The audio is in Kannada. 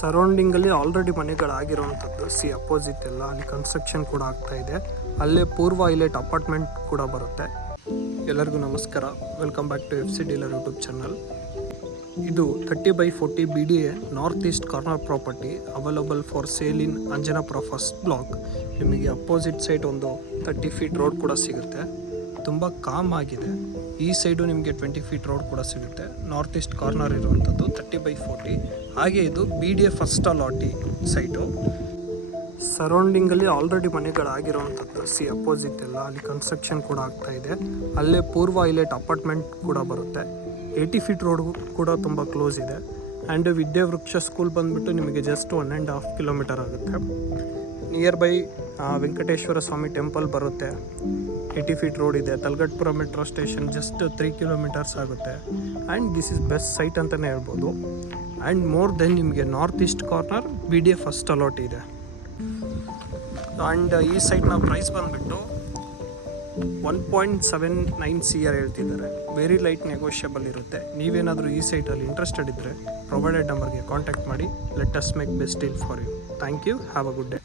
ಸರೌಂಡಿಂಗಲ್ಲಿ ಆಲ್ರೆಡಿ ಮನೆಗಳಾಗಿರೋವಂಥದ್ದು. ಅಪೋಸಿಟ್ ಎಲ್ಲ ಅಲ್ಲಿ ಕನ್ಸ್ಟ್ರಕ್ಷನ್ ಕೂಡ ಆಗ್ತಾ ಇದೆ. ಅಲ್ಲೇ ಪೂರ್ವ ಹೈಲೈಟ್ ಅಪಾರ್ಟ್ಮೆಂಟ್ ಕೂಡ ಬರುತ್ತೆ. ಎಲ್ಲರಿಗೂ ನಮಸ್ಕಾರ, welcome back to FC dealer YouTube channel. ಇದು 30/40 BDA north east corner property available for sale in Anjanapura first block. ನಿಮಗೆ ಅಪೋಸಿಟ್ ಸೈಡ್ ಒಂದು 30 ಫೀಟ್ ರೋಡ್ ಕೂಡ ಸಿಗುತ್ತೆ. ತುಂಬ ಕಾಮ್ ಆಗಿದೆ. ಈ ಸೈಡು ನಿಮಗೆ 20 ಫೀಟ್ ರೋಡ್ ಕೂಡ ಸಿಗುತ್ತೆ. ನಾರ್ತ್ ಈಸ್ಟ್ ಕಾರ್ನರ್ ಇರುವಂಥದ್ದು 30/40. ಹಾಗೆ ಇದು BDA ಫಸ್ಟ್ ಲಾಟಿ ಸೈಟು. ಸರೌಂಡಿಂಗಲ್ಲಿ ಆಲ್ರೆಡಿ ಮನೆಗಳಾಗಿರೋವಂಥದ್ದು. ಅಪೋಸಿಟ್ ಎಲ್ಲ ಅಲ್ಲಿ ಕನ್ಸ್ಟ್ರಕ್ಷನ್ ಕೂಡ ಆಗ್ತಾ ಇದೆ. ಅಲ್ಲೇ ಪೂರ್ವ ಹೈಲೈಟ್ ಅಪಾರ್ಟ್ಮೆಂಟ್ ಕೂಡ ಬರುತ್ತೆ. 80 ಫೀಟ್ ರೋಡ್ ಕೂಡ ತುಂಬ ಕ್ಲೋಸ್ ಇದೆ. ಆ್ಯಂಡ್ ವಿದ್ಯಾವೃಕ್ಷ ಸ್ಕೂಲ್ ಬಂದುಬಿಟ್ಟು ನಿಮಗೆ ಜಸ್ಟ್ 1.5 ಕಿಲೋಮೀಟರ್ ಆಗುತ್ತೆ. Nearby Venkateshwara Swami temple ಬರುತ್ತೆ. 80 ಫೀಟ್ ರೋಡ್ ಇದೆ. Talaghattapura metro station just 3 kilometres ಆಗುತ್ತೆ. And this is best site ಅಂತಲೇ ಹೇಳ್ಬೋದು. ಆ್ಯಂಡ್ ಮೋರ್ ದೆನ್ ನಿಮಗೆ north east corner BDA first allot ಇದೆ. ಆ್ಯಂಡ್ ಈ ಸೈಟ್ನ ಪ್ರೈಸ್ ಬಂದುಬಿಟ್ಟು 1.79 CR ಹೇಳ್ತಿದ್ದಾರೆ. ವೆರಿ ಲೈಟ್ ನೆಗೋಷಿಯಬಲ್ ಇರುತ್ತೆ. ನೀವೇನಾದರೂ ಈ ಸೈಟಲ್ಲಿ ಇಂಟ್ರೆಸ್ಟೆಡ್ ಇದ್ದರೆ ಪ್ರೊವೈಡೆಡ್ ನಂಬರ್ಗೆ ಕಾಂಟ್ಯಾಕ್ಟ್ ಮಾಡಿ. Let us make best deal for you. Thank you. Have a good day.